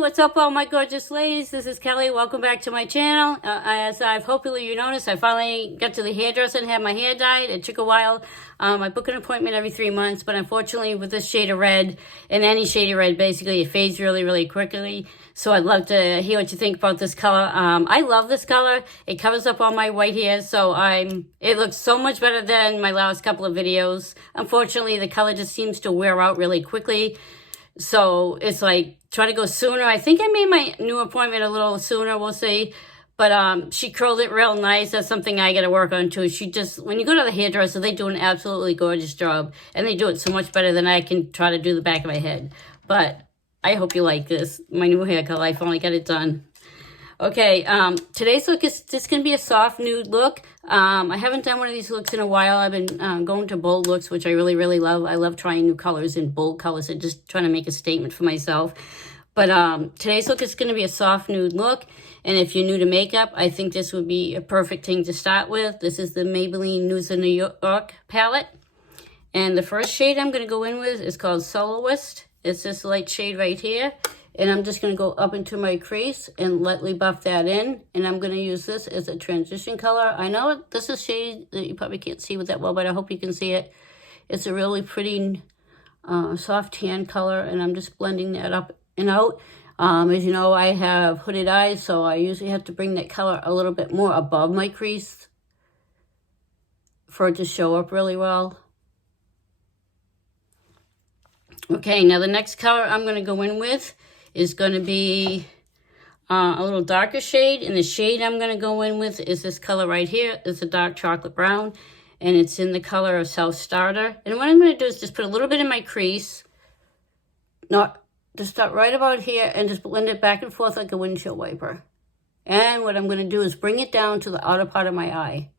what's up all my gorgeous ladies? This is Kelly. Welcome back to my channel. As I've hopefully you noticed, I finally got to the hairdresser and had my hair dyed. It took a while. I book an appointment every 3 months, but unfortunately with this shade of red, and any shade of red, basically it fades really, really quickly. So I'd love to hear what you think about this color. I love this color. It covers up all my white hairs, so it looks so much better than my last couple of videos. Unfortunately, the color just seems to wear out really quickly. So it's like, try to go sooner. I think I made my new appointment a little sooner, we'll see. But she curled it real nice. That's something I got to work on too. She just, when you go to the hairdresser, they do an absolutely gorgeous job. And they do it so much better than I can try to do the back of my head. But I hope you like this. My new hair color, I finally got it done. Okay, today's look is just going to be a soft nude look. I haven't done one of these looks in a while. I've been going to bold looks, which I really, really love. I love trying new colors and bold colors and just trying to make a statement for myself. But today's look is going to be a soft nude look. And if you're new to makeup, I think this would be a perfect thing to start with. This is the Maybelline Nudes in New York palette. And the first shade I'm going to go in with is called Soloist. It's this light shade right here. And I'm just going to go up into my crease and lightly buff that in. And I'm going to use this as a transition color. I know this is a shade that you probably can't see with that well, but I hope you can see it. It's a really pretty soft tan color. And I'm just blending that up and out. As you know, I have hooded eyes, so I usually have to bring that color a little bit more above my crease for it to show up really well. Okay, now the next color I'm going to go in with is going to be a little darker shade. And the shade I'm going to go in with is this color right here. It's a dark chocolate brown. And it's in the color of Self-Starter. And what I'm going to do is just put a little bit in my crease. Just start right about here and just blend it back and forth like a windshield wiper. And what I'm going to do is bring it down to the outer part of my eye.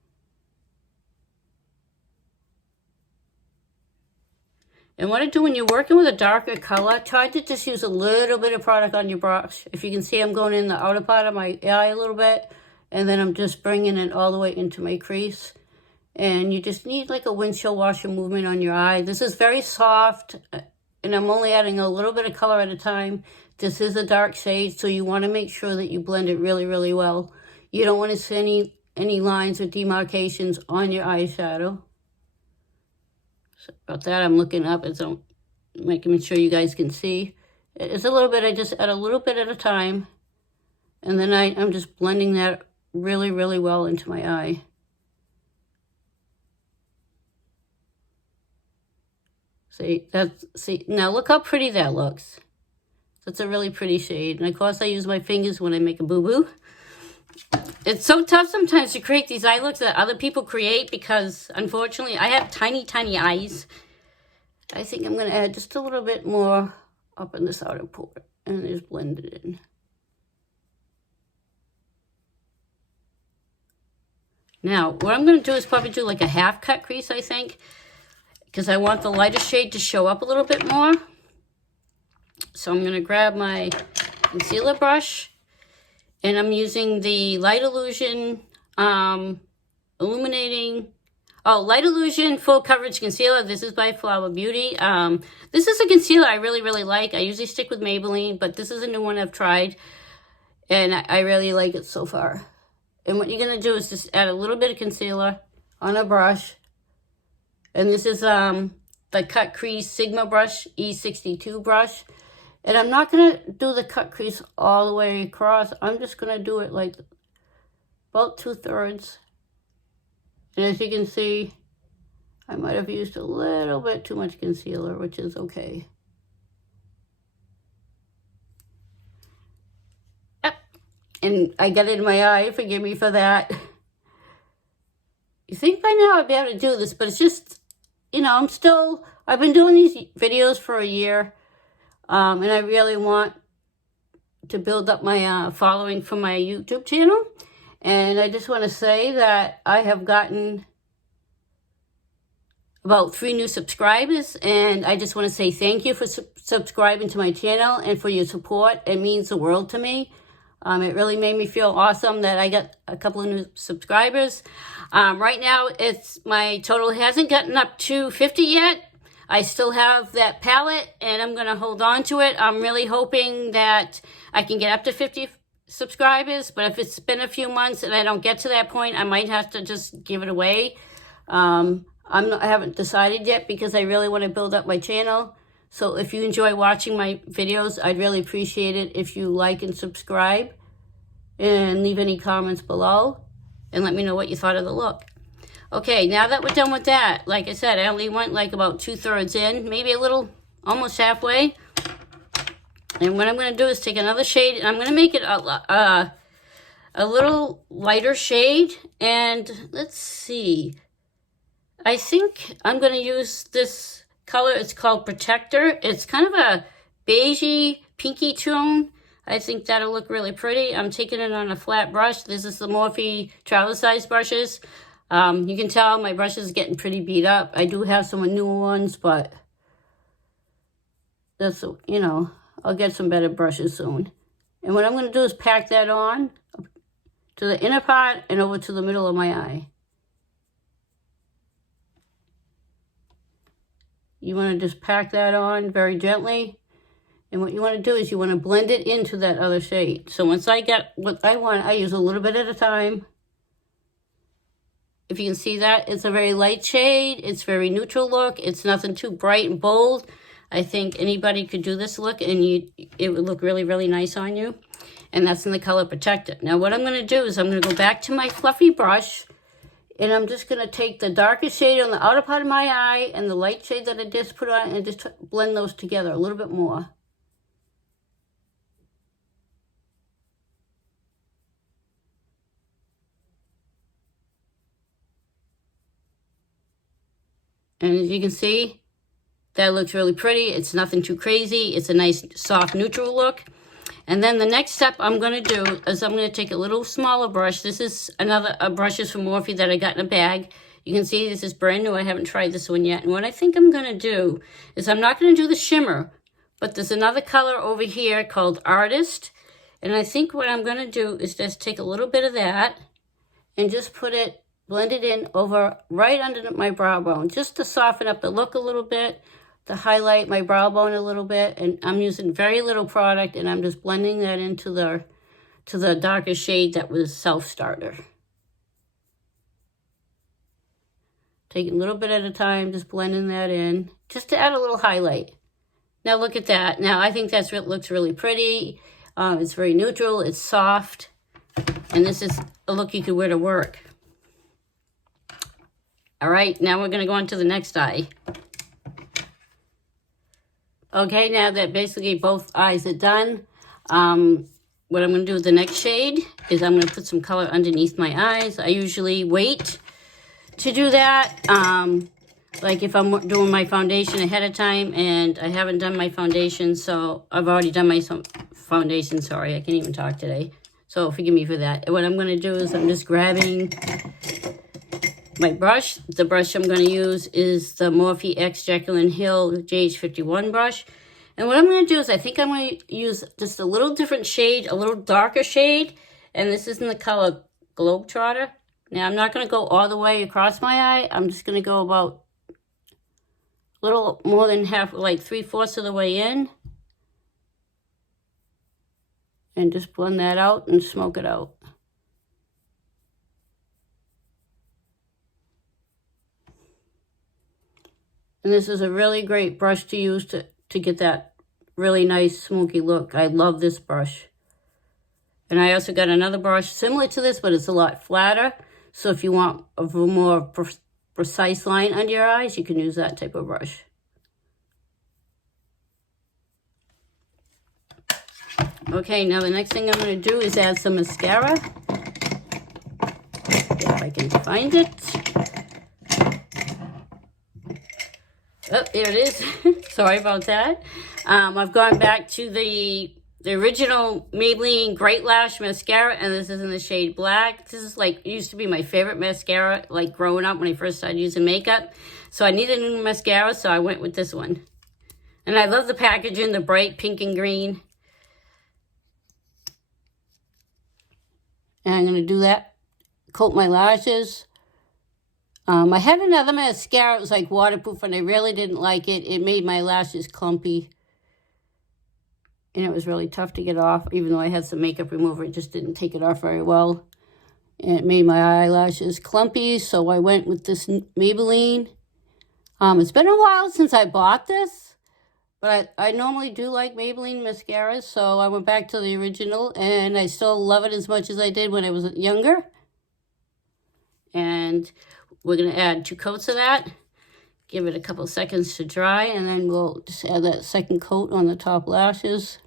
And what I do when you're working with a darker color, try to just use a little bit of product on your brush. If you can see, I'm going in the outer part of my eye a little bit. And then I'm just bringing it all the way into my crease. And you just need like a windshield washer movement on your eye. This is very soft. And I'm only adding a little bit of color at a time. This is a dark shade, so you want to make sure that you blend it really, really well. You don't want to see any lines or demarcations on your eyeshadow. So about that, I'm looking up as I'm making sure you guys can see. It's a little bit, I just add a little bit at a time. And then I'm just blending that really, really well into my eye. See, now look how pretty that looks. That's a really pretty shade. And of course I use my fingers when I make a boo-boo. It's so tough sometimes to create these eye looks that other people create because unfortunately I have tiny, tiny eyes. I think I'm going to add just a little bit more up in this outer port and just blend it in. Now, what I'm going to do is probably do like a half cut crease, I think. Because I want the lighter shade to show up a little bit more. So I'm going to grab my concealer brush. And I'm using the Light Illusion Light Illusion Full Coverage Concealer. This is by Flower Beauty. This is a concealer I really, really like. I usually stick with Maybelline, but this is a new one I've tried. And I really like it so far. And what you're going to do is just add a little bit of concealer on a brush. And this is the Cut Crease Sigma brush, E62 brush. And I'm not going to do the cut crease all the way across. I'm just going to do it like about 2/3. And as you can see, I might have used a little bit too much concealer, which is okay. Yep. And I got it in my eye. Forgive me for that. You think by now I'd be able to do this, but it's just, you know, I've been doing these videos for a year, and I really want to build up my following for my YouTube channel. And I just want to say that I have gotten about 3 new subscribers, and I just want to say thank you for subscribing to my channel and for your support. It means the world to me. It really made me feel awesome that I got a couple of new subscribers. Right now, my total hasn't gotten up to 50 yet. I still have that palette, and I'm going to hold on to it. I'm really hoping that I can get up to 50 subscribers, but if it's been a few months and I don't get to that point, I might have to just give it away. I haven't decided yet because I really want to build up my channel. So if you enjoy watching my videos, I'd really appreciate it if you like and subscribe and leave any comments below and let me know what you thought of the look. Okay, now that we're done with that, like I said, I only went like about 2/3 in, maybe a little, almost halfway. And what I'm going to do is take another shade, and I'm going to make it a little lighter shade. And let's see. I think I'm going to use this color. It's called Protector. It's kind of a beigey, pinky tone. I think that'll look really pretty. I'm taking it on a flat brush. This is the Morphe travel size brushes. You can tell my brush is getting pretty beat up. I do have some newer ones, but that's, you know, I'll get some better brushes soon. And what I'm going to do is pack that on to the inner part and over to the middle of my eye. You want to just pack that on very gently. And what you want to do is you want to blend it into that other shade. So once I get what I want, I use a little bit at a time. If you can see that, it's a very light shade. It's very neutral look. It's nothing too bright and bold. I think anybody could do this look and it would look really, really nice on you. And that's in the color Protector. Now what I'm going to do is I'm going to go back to my fluffy brush, and I'm just going to take the darkest shade on the outer part of my eye and the light shade that I just put on and just blend those together a little bit more. And as you can see, that looks really pretty. It's nothing too crazy. It's a nice, soft, neutral look. And then the next step I'm going to do is I'm going to take a little smaller brush. This is a brushes from Morphe that I got in a bag. You can see this is brand new. I haven't tried this one yet. And what I think I'm going to do is I'm not going to do the shimmer, but there's another color over here called Artist. And I think what I'm going to do is just take a little bit of that and just blend it in over right under my brow bone, just to soften up the look a little bit, to highlight my brow bone a little bit. And I'm using very little product, and I'm just blending that into the darker shade that was Self-Starter. Taking a little bit at a time, just blending that in, just to add a little highlight. Now look at that. Now I think that's what looks really pretty. It's very neutral, it's soft, and this is a look you could wear to work. All right, now we're going to go on to the next eye. Okay, now that basically both eyes are done, what I'm going to do with the next shade is I'm going to put some color underneath my eyes. I usually wait to do that. Like if I'm doing my foundation ahead of time and I haven't done my foundation, so I've already done my foundation. Sorry, I can't even talk today. So forgive me for that. And what I'm going to do is I'm just grabbing my brush. The brush I'm going to use is the Morphe X Jekyll & Hill JH51 brush. And what I'm going to do is I think I'm going to use just a little different shade, a little darker shade. And this is in the color Globetrotter. Now I'm not going to go all the way across my eye. I'm just going to go about a little more than half, like 3/4 of the way in. And just blend that out and smoke it out. And this is a really great brush to use to get that really nice smoky look. I love this brush. And I also got another brush similar to this, but it's a lot flatter. So if you want a more precise line under your eyes, you can use that type of brush. Okay, now the next thing I'm going to do is add some mascara. If I can find it. Oh, there it is. Sorry about that. I've gone back to the original Maybelline Great Lash mascara, and this is in the shade Black. This is like, used to be my favorite mascara, like growing up when I first started using makeup. So I needed a new mascara, so I went with this one. And I love the packaging, the bright pink and green. And I'm going to do that, coat my lashes. I had another mascara. It was like waterproof, and I really didn't like it. It made my lashes clumpy. And it was really tough to get off. Even though I had some makeup remover, it just didn't take it off very well. And it made my eyelashes clumpy, so I went with this Maybelline. It's been a while since I bought this, but I normally do like Maybelline mascaras, so I went back to the original, and I still love it as much as I did when I was younger. And we're going to add 2 coats of that. Give it a couple seconds to dry, and then we'll just add that second coat on the top lashes.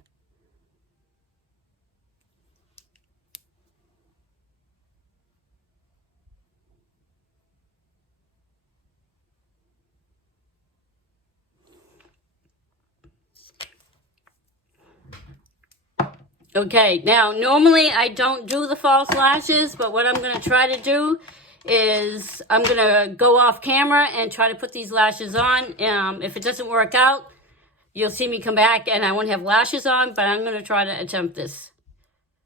Okay, now normally I don't do the false lashes, but what I'm going to try to do is I'm going to go off camera and try to put these lashes on. If it doesn't work out, you'll see me come back and I won't have lashes on, but I'm going to try to attempt this.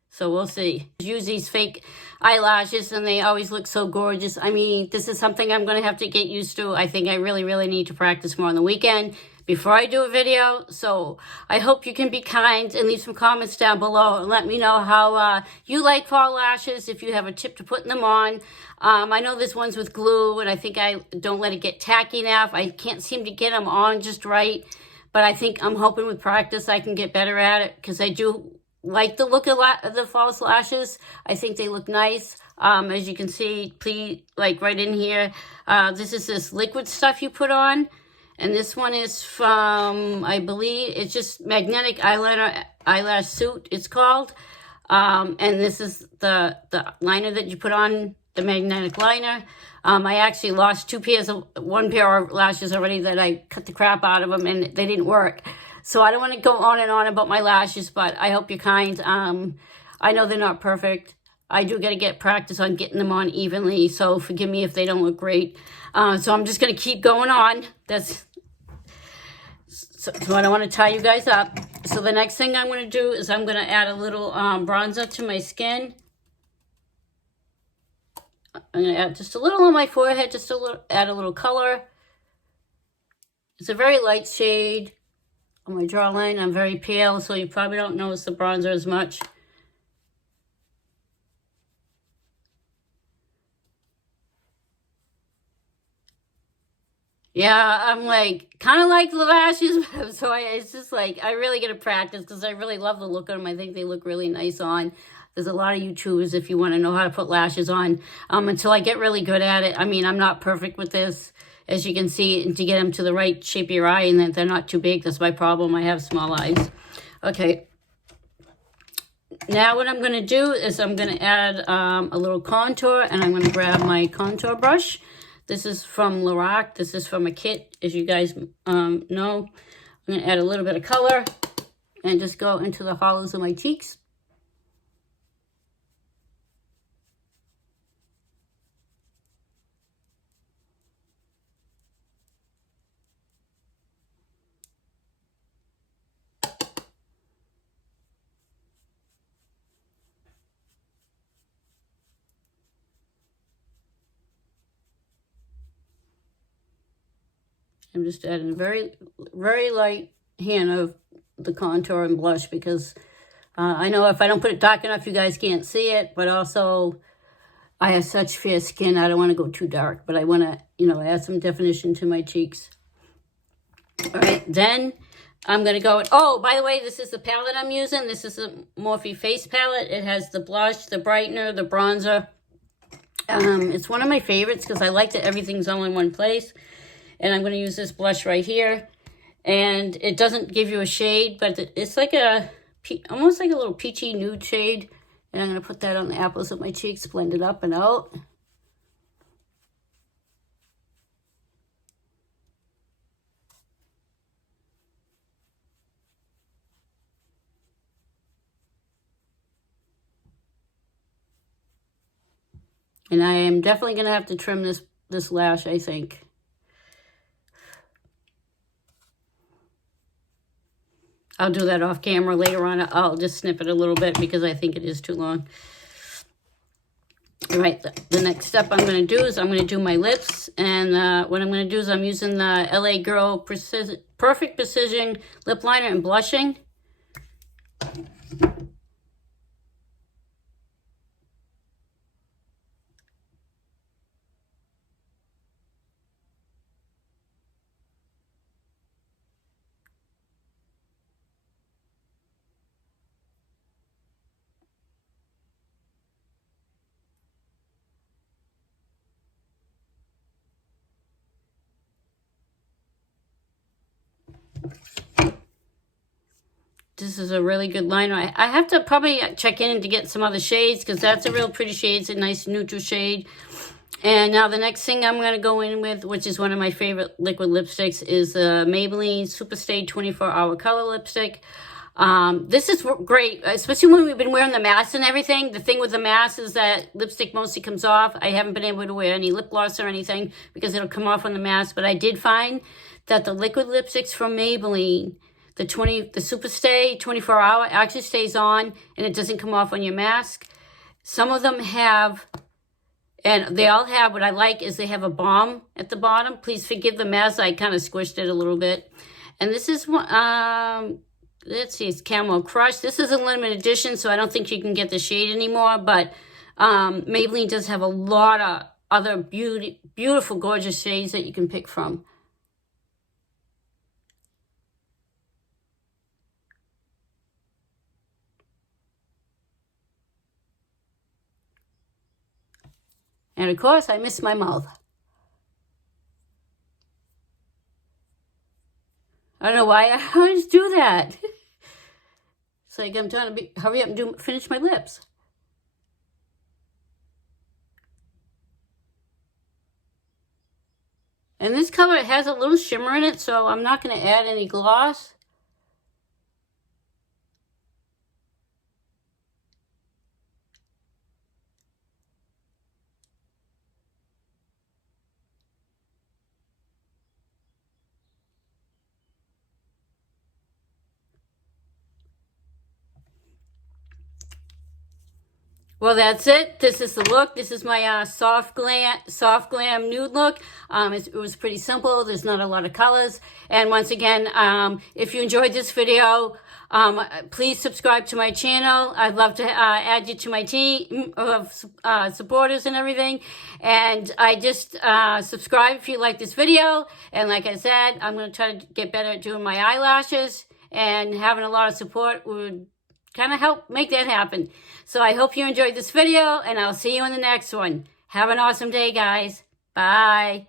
So we'll see. I use these fake eyelashes and they always look so gorgeous. I mean, this is something I'm going to have to get used to. I think I really, really need to practice more on the weekend before I do a video. So I hope you can be kind and leave some comments down below and let me know how you like fall lashes, if you have a tip to putting them on. I know there's ones with glue, and I think I don't let it get tacky enough. I can't seem to get them on just right, but I think I'm hoping with practice I can get better at it, because I do like the look of the false lashes. I think they look nice. As you can see, please, like right in here, this is this liquid stuff you put on. And this one is from, I believe, it's just Magnetic Eyeliner, Eyelash Suit, it's called. And this is the liner that you put on, the magnetic liner. I actually lost one pair of lashes already that I cut the crap out of them, and they didn't work. So I don't want to go on and on about my lashes, but I hope you're kind. I know they're not perfect. I do got to get practice on getting them on evenly, so forgive me if they don't look great. So I'm just going to keep going on. So I don't want to tie you guys up. So the next thing I'm going to do is I'm going to add a little bronzer to my skin. I'm going to add just a little on my forehead, just a little, add a little color. It's a very light shade on my jawline. I'm very pale, so you probably don't notice the bronzer as much. Yeah, I'm like, kind of like the lashes, so it's just like, I really got to practice, because I really love the look of them. I think they look really nice on. There's a lot of YouTubers if you want to know how to put lashes on, until I get really good at it. I mean, I'm not perfect with this, as you can see, and to get them to the right shape of your eye, and that they're not too big. That's my problem. I have small eyes. Okay. Now what I'm going to do is I'm going to add a little contour, and I'm going to grab my contour brush. This is from Lorac. This is from a kit, as you guys know. I'm going to add a little bit of color and just go into the hollows of my cheeks. I'm just adding a very, very light hand of the contour and blush, because I know if I don't put it dark enough, you guys can't see it. But also, I have such fair skin, I don't want to go too dark. But I want to, you know, add some definition to my cheeks. All right, then I'm going to go, oh, by the way, this is the palette I'm using. This is a Morphe face palette. It has the blush, the brightener, the bronzer. It's one of my favorites, because I like that everything's all in one place. And I'm going to use this blush right here. And it doesn't give you a shade, but it's like almost like a little peachy nude shade. And I'm going to put that on the apples of my cheeks, blend it up and out. And I am definitely going to have to trim this lash, I think. I'll do that off camera later on. I'll just snip it a little bit because I think it is too long. All right, the next step I'm going to do is I'm going to do my lips. And what I'm going to do is I'm using the LA Girl Perfect Precision Lip Liner and Blushing. This is a really good liner. I have to probably check in to get some other shades because that's a real pretty shade. It's a nice neutral shade. And now the next thing I'm going to go in with, which is one of my favorite liquid lipsticks, is the Maybelline Superstay 24-Hour Color Lipstick. This is great, especially when we've been wearing the mask and everything. The thing with the mask is that lipstick mostly comes off. I haven't been able to wear any lip gloss or anything because it'll come off on the mask. But I did find that the liquid lipsticks from Maybelline, the Superstay 24-Hour actually stays on and it doesn't come off on your mask. Some of them have, and they all have, what I like is they have a balm at the bottom. Please forgive the mess. I kind of squished it a little bit. And this is one, let's see, it's Camel Crush. This is a limited edition, so I don't think you can get the shade anymore. But Maybelline does have a lot of other beautiful, gorgeous shades that you can pick from. And of course, I miss my mouth. I don't know why I always do that. It's like I'm trying to hurry up and finish my lips. And this color has a little shimmer in it, so I'm not going to add any gloss. Well, that's it. This is the look. This is my soft glam nude look. It was pretty simple. There's not a lot of colors. And once again, if you enjoyed this video, please subscribe to my channel. I'd love to add you to my team of supporters and everything. And I just subscribe if you like this video. And like I said, I'm going to try to get better at doing my eyelashes. And having a lot of support would kind of help make that happen. So I hope you enjoyed this video, and I'll see you in the next one. Have an awesome day, guys. Bye.